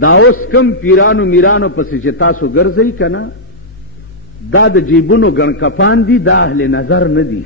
دا اوس کم پیرانو میرانو پسې چې تاسو ګرځئ کنه دا د جیبونو ګڼکپان دي، دا اهل نظر نه دي.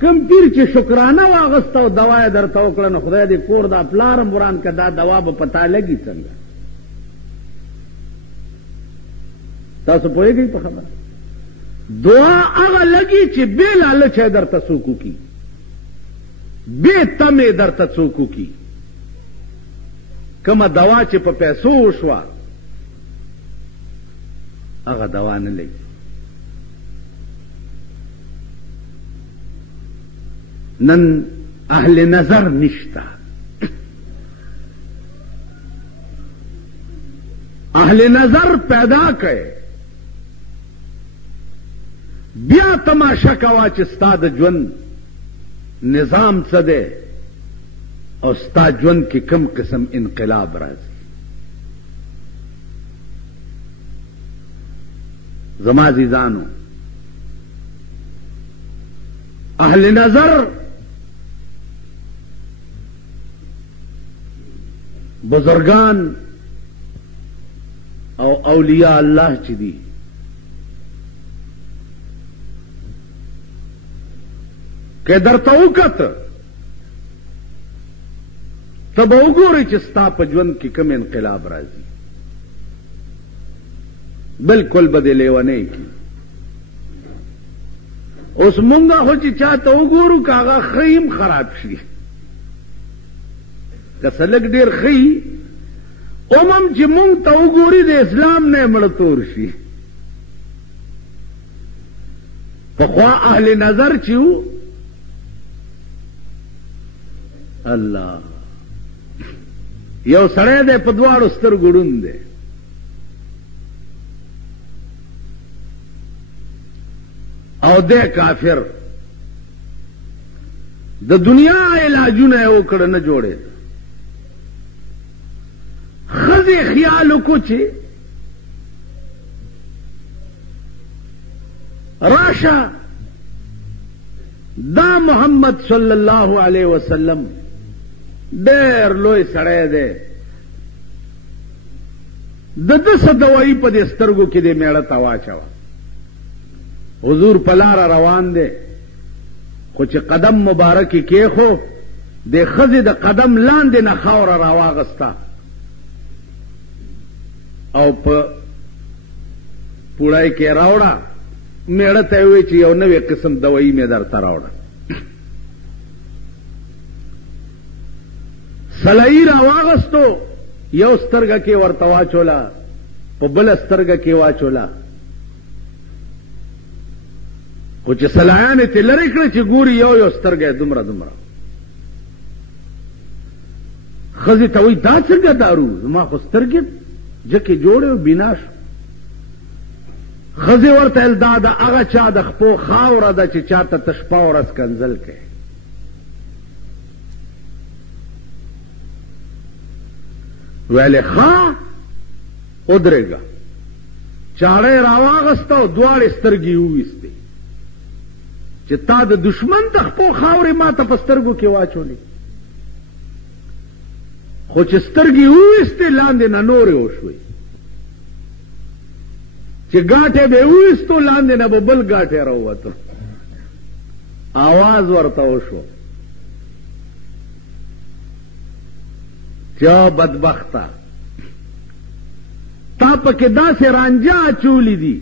کم پیر چې شکرانه واغسته او دوا یې درته وکړه نو خدای دې کور دا پلارم وران که دا دوا به پتا لګي څنګه. تاسو پوهېږئ په خبره؟ دعا هغه لګي چې بې لالچه درته څوک وکړي، بې تمې درته څوک وکړي. کومه دوا چې په پیسو وشوه هغه دوا نه لګي. نن اهل نظر نشتا، اهل نظر پیدا کړي، بیا تماشا کوا چې ستا د ژوند نظام څه دی او ستا ژوند کې کم قسم انقلاب راځي. زما عزیزانو، اهل نظر بزرگان او اولیاء الله چې دي که درته وکته ته به وګورئ چې ستا په ژوند کې کوم انقلاب راځي. بالکل به دې لیونی کړي. اوس مونږه خو چې چاته وګورو که هغه ښه هم خراب شي، که څه لږ ډېر ښه اومم چې مونږ ته وګوري د اسلام نه یې مړه تور شي. پخوا اهل نظر چې وو الله یو سړی دی په دواړو سترګو ړوند دی، او دی کافر، د دنیا علاجونه یې وکړه نه جوړېد. ښځې خیال وکړو چې راشه دا محمد صلی الله علیه وسلم ډېر لوی سړی دی، د ده څه دوایي په دې سترګو کې دې میړه ته واچوه. حضور په لاره روان دی، خو چې قدم مبارک یې کېښو د ښځې د قدم لاندې نه خاوره راواغسته او په پوړی کې راوړه. میړه ته یې وویل چې یو نوی قسم دوایي مې درته راوړه. سلایي راواغستو، یو سترګه کې ورته واچوله، په بله سترګه کې واچوله، خو چې سلایانې ترې لرې کړه چې ګوري یو یو سترګه یې دومره دومره. ښځې ته وایي دا څنګه دارو، زما خو سترګې جکې جوړې او بینا شو. ښځې ورته ویل دا د هغه چا د خپو خاوره ده چې چاته ته شپه ورځ کنځل کوي. ویلې ښه ودرېږه. چاړه یې راواغسته او دواړې سترګې یې وویستې چې تا د دشمن د خپو خاورې ما ته په سترګو کې واچولې. خو چې سترګې یې وویستې لاندې نه نورې وشوې، چې ګاټې به یې وویستو لاندې نه به بل ګاټې راووتو. آواز ورته وشو چا بدبخته تا پکې داسې رانجه اچولې دي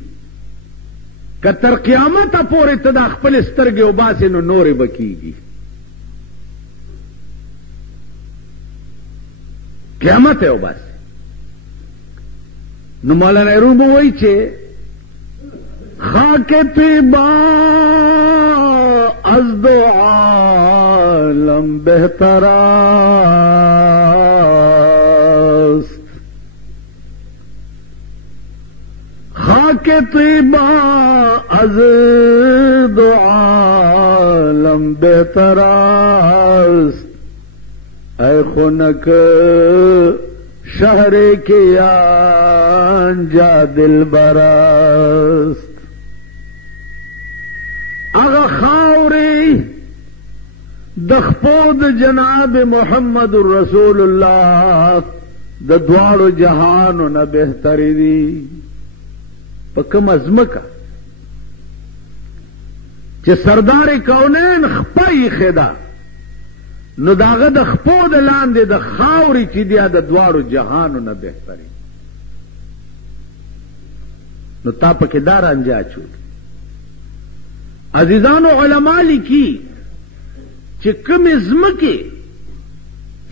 که تر قیامته پورې ته دا خپلې سترګې وباسې نو نورې به کېږي. قیامت یې وباسې. نو مولانا روم وایي چې خاک طیبا از دو عالم بہتر است، خاک طیبا از دو عالم بہتر است، اے خنک شہر کی آنجا دل برست. اغا خاوری دخپود جناب محمد رسول الله د دوارو جهانو نه بهتری دی په کوم ازمکه چې سردار کونین خپای خدا نو داغه د خپود لاندې د خاوري چې دی د دوارو جهانو نه بهتری نو تا پکې دار انجا چول عزیزانو علما لیکي چې کوم ازمکه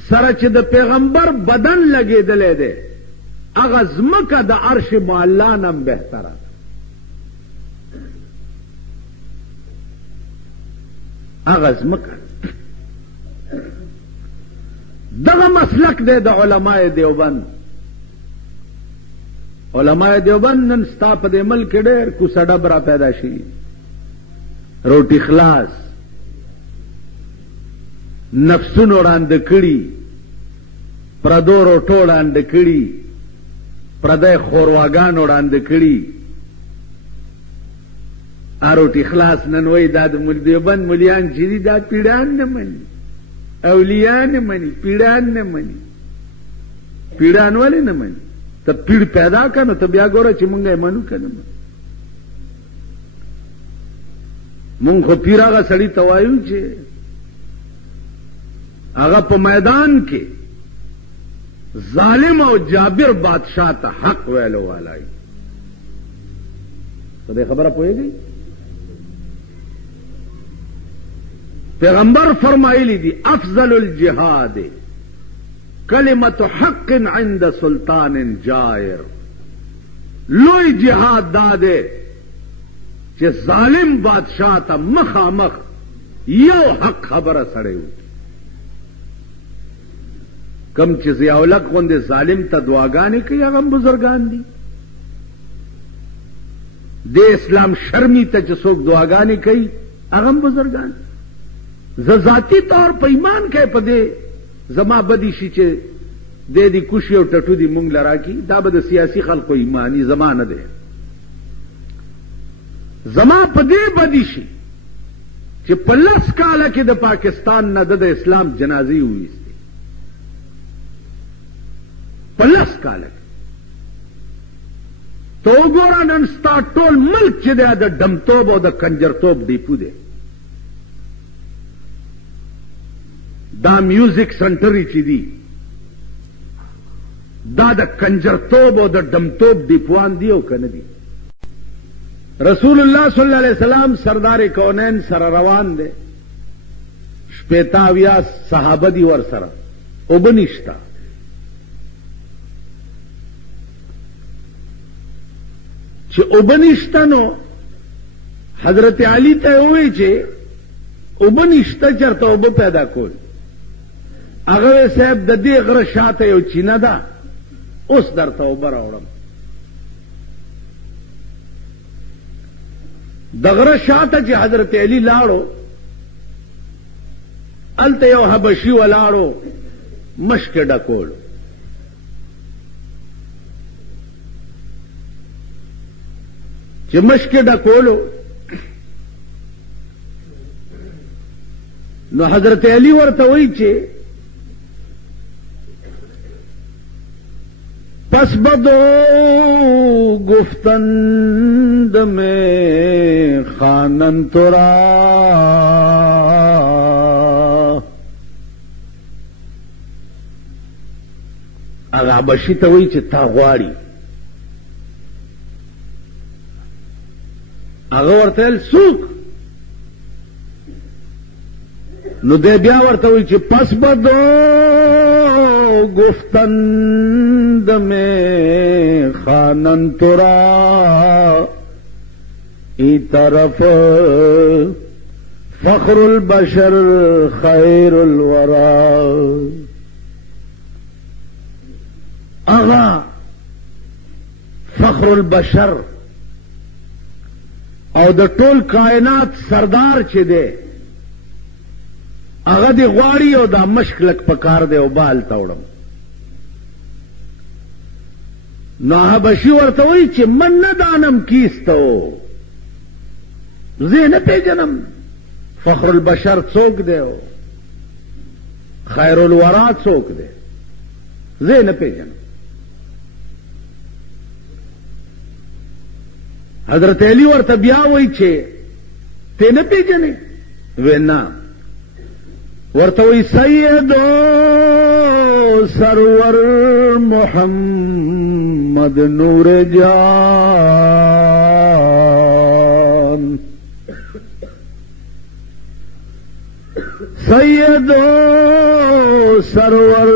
سره چې د پیغمبر بدن لګېدلې ده هغه ازمکه د عرش معلا نم بهتره هغه ازمکه دغه مسلک دی د علماء دیوبند علماء دیوبند نن ستا په دې ملک ډېر کوڅه ډبره پیدا شي روټي خلاص نفسونو وړاندې کړي پردو روټو وړاندې کړي پردی خورواګان وړاندې کړي روټي خلاص نن وایي دا د دیوبند ملیان چې دي دا پیډان نه مني اولیاء نه مني پیډان نه مني پیډان ولې نه مني ته پیډ پیدا کنه ته بیا ګوره چې مونږ یې منو کنه مونږ خو پیر هغه سړي ته وایو چې هغه په میدان کې ظالم او جابر بادشاہ ته حق ویلو والای ته دې خبره پوهیږي پیغمبر فرمایلی دی افضل الجهاد کلمت حق عند سلطان جائر لوی جهاد داده چې ظالم بادشاہ ته مخامخ یو حق خبره سره وي کم چې ضیاءالحق غوندې ظالم ته دعاګانې کوي هغه بزرګان دي د اسلام شرمی ته چې څوک دعاګانې کوي هغه بزرګان زه ذاتی طور په ایمان کې په دې زما بدی شي چې د دې کوشي او ټټو دي مونږ لرا کی دا به د سیاسي خلکو ایمانی زمانه ده زما په دې بدی شي چې په لس کاله کې د پاکستان نه د اسلام جنازې وې پلس کاله تو وګوره نن ستا ټول ملک چې دی د ډمتوب او د کنجرتوب ډیپو دی دا میوزیک سنټرې چې دي دا د کنجرتوب او د ډمتوب ډیپوان دي او که نه دي رسول الله صلی الله علیه وسلم سردار کونین سره روان دی شپېته اویا صحابه دي ور سره اوبه نشته چې اوبه نشته نو حضرت علی ته ووی چې اوبه نشته چېرته اوبه پیدا کول هغه وی صاحب د دې غره شاته یو چینه ده اوس درته اوبه راوړم د غره شاته چې حضرت علی لاړو هلته یو حبشي ولاړو مشک ډکولو چې مشک ډکولو نو حضرت علی ورته وایي چې پس بدو گفتند میں خانن ترا هغه حبشي ته وایي چې تا غواړي هغه ورته ویل څوک نو دی بیا ورته وایي چې پس بدو گفتند میں خانن ترا ای طرف فخر البشر خیر الورا اغا فخر البشر او د ټول کائنات سردار چې دی هغه دی غواړي او دا مشک لک پکار دی او بال توړم نو حبشي ورته وایي چې من نه دانم کیستو زه نه پیژنم فخر البشر څوک دی خیر الورا څوک دی زه نه پیژنم. حضرت علی ورته بیا وایي چې ته نه پیژنې؟ وینا ورته وایي سیدو سرور محمد نور جان سیدو سرور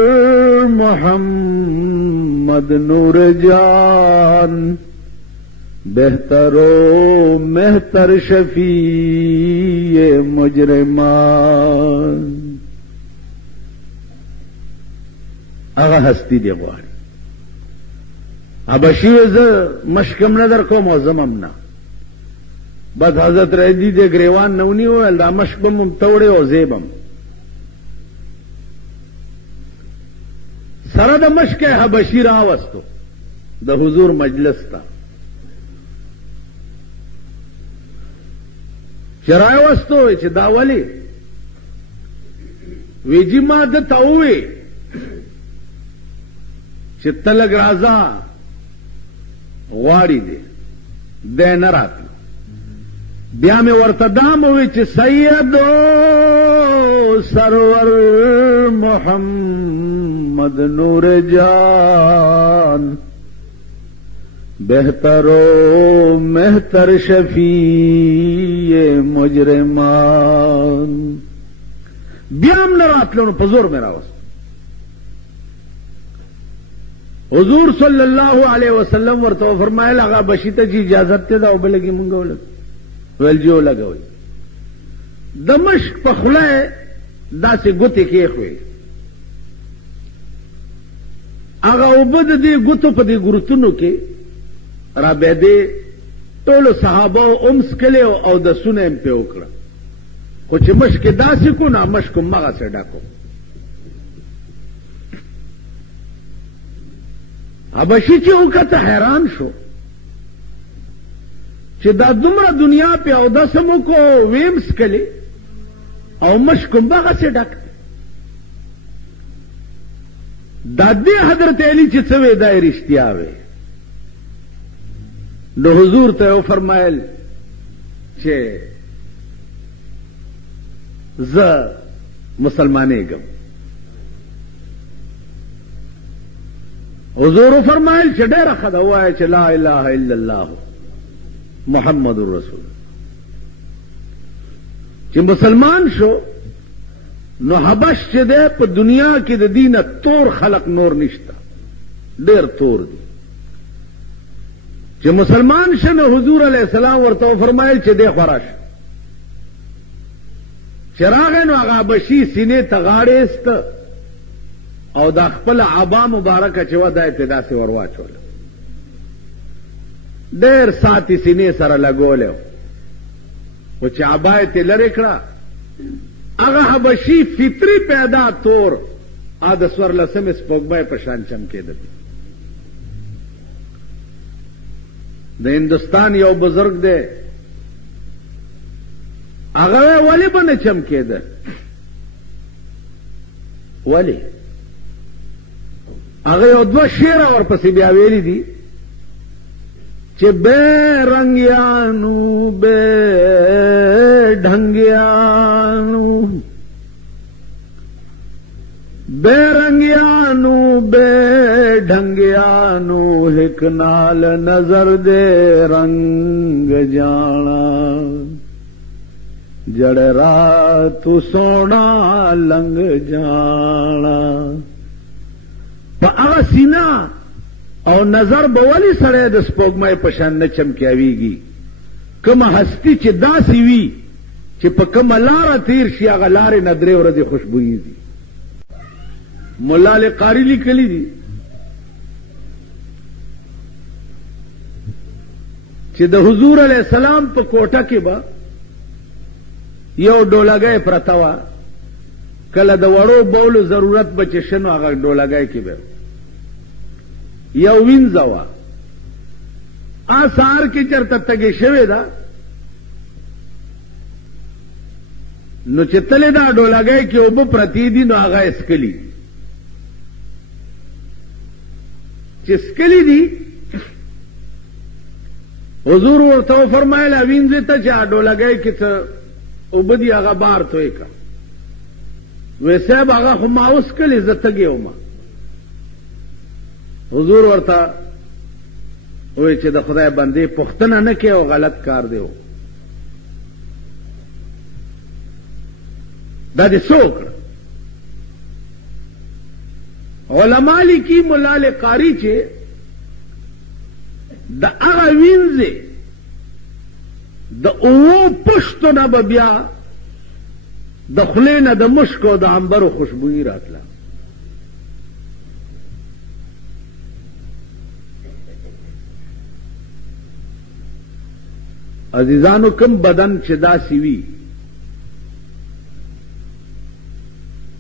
محمد نور جان بہترو مہتر شفیع مجرمان. هغه هستی دی غواړي حبشي زه مشکم نه در کوم او زمم نه بس حضرت رضی د گریوان نه ونیول دا مشک به مم توړې او زیبم سره د مشک حبشي راوستو د حضور مجلس ته چرای وستو چې دا ولی ویجی ما د تاوي چې تلګ رازا غواړي دې د نه راتلو بیا مې ورته دام وی چې سیدو سرور محمد نور جان بہترو مہتر شفیع مجرمان. بیام نه راتلو نو په زور مې راوست. حضور صلی الله علیه وسلم ورته فرمایل هغه بشی ته اجازه ته دا وبلګي مونږ ولګ ول جو لګوي د مشک په خله داسې ګوتې کې خوې هغه وبد دي ګوتو په دې ګورتونو کې را به دې ټول صحابه اومس کله او د سونه په وکړه خو چې مشک داسې کو نه مشک مغه سره ډاکو. حبشي چې وکته حیران شو چې دا دومره دنیا په او د سمو کو ویمس کلی او مشک مغه سره ډاک دا دې حضرت علی چې څه وې دا رښتیا وې نو حضور ته فرمایل چې زه مسلمانېږم. حضور فرمایل چې ډېره ښه ده ووایه چې لا اله الا الله محمد رسول. چې مسلمان شو نو حبش چې ده په دنیا کې د دینه تور خلق نور نشته ډېر تور دي. چې مسلمان شنه حضور علیہ السلام ورته فرمایل چې دی خوراش چراغ نو هغه بشي سینې ته غاړې است او د خپل عبا مبارکه چې و د ابتدا سي ورواچول ډېر ساتي سینې سره لګولیو او چې عبا ته لری کړه هغه حبشي فطری پیدا تور ا د سور لسم سپوږمۍ په شان چمکېده. د هندستان یو بزرگ دی هغه ولی باندې چمکېده ولی هغه یو دوه شعر ورپسې بیا ویلي دي چې بے رنگیانو بے ढंगियानु बे रंगियानु बे ढंगियानु हिक नाल नजर दे रंग जाना जड़ रात सोना लंग जाना पा सीना और नजर बवली सड़े द स्पोगमय पशान न चमकियावीगी कम हस्ती च दासी वी च प कम लारा तीर शिया लारे नदरे और दे खुशबुई दी मुल्ला ले कारी लिखली दी च द हुजूर अलैहि सलाम प कोटा के बा यो डोला गए प्रतवा कल द वड़ो बोल जरूरत बचे शनो आगा डोला गए के बे यो विंजवा आसार की चरता तगे शवेदा نو چې تلې دا ډولګۍ کې اوبه پرتی دي نو هغه اسکلی چې اسکلی دي حضور ورته فرمایله وینځه ته چې ډولګۍ کې څه اوبه دي هغه بار توی کا وې صاحب هغه خو ما اوس کلی زه تږی وم حضور ورته وې چې د خدای بندې پوښتنه نه کوي او غلط کار دی دا دې څوک علما لیکي مولا قاری چې د هغه وینځې د اوو پښتو نه به بیا د خولې نه د مشک او د عنبرو خوشبويي راتله عزیزانو کم بدن چې داسې وي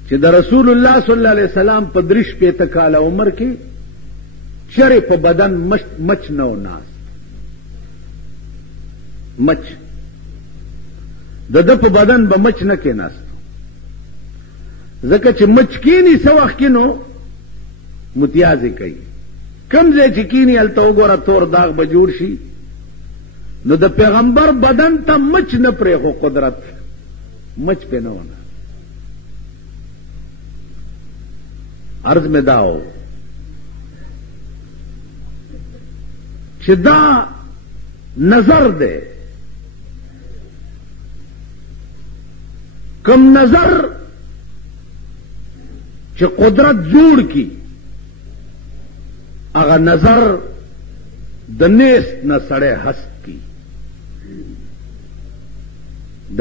چې د رسول الله صلی الله علیه وسلم په 35 کاله عمر کې چرې په بدن مچ نه و ناست مچ د ده په بدن به مچ نه کېناست ځکه چې مچ کېني څه وخت کې نو متیازې کوي کم ځای چې کېني هلته وګوره تور داغ به جوړ شي نو د پیغمبر بدن ته مچ نه پرېښو قدرت مچ پې نه ونه عرض مې دا و چې دا نظر دی کم نظر چې قدرت جوړ کی هغه نظر د نیست نه سړی هست کی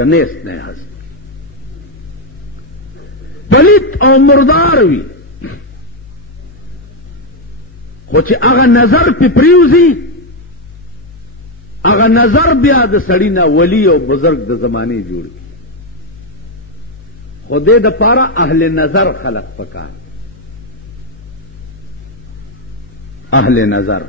د نیست نه هست کی پلیت او مردار وي خو چې هغه نظر پې پریوزي هغه نظر بیا د سړی نه ولی او بزرگ د زمانې جوړ کی خو دې دپاره اهل نظر خلق پکار اهل نظر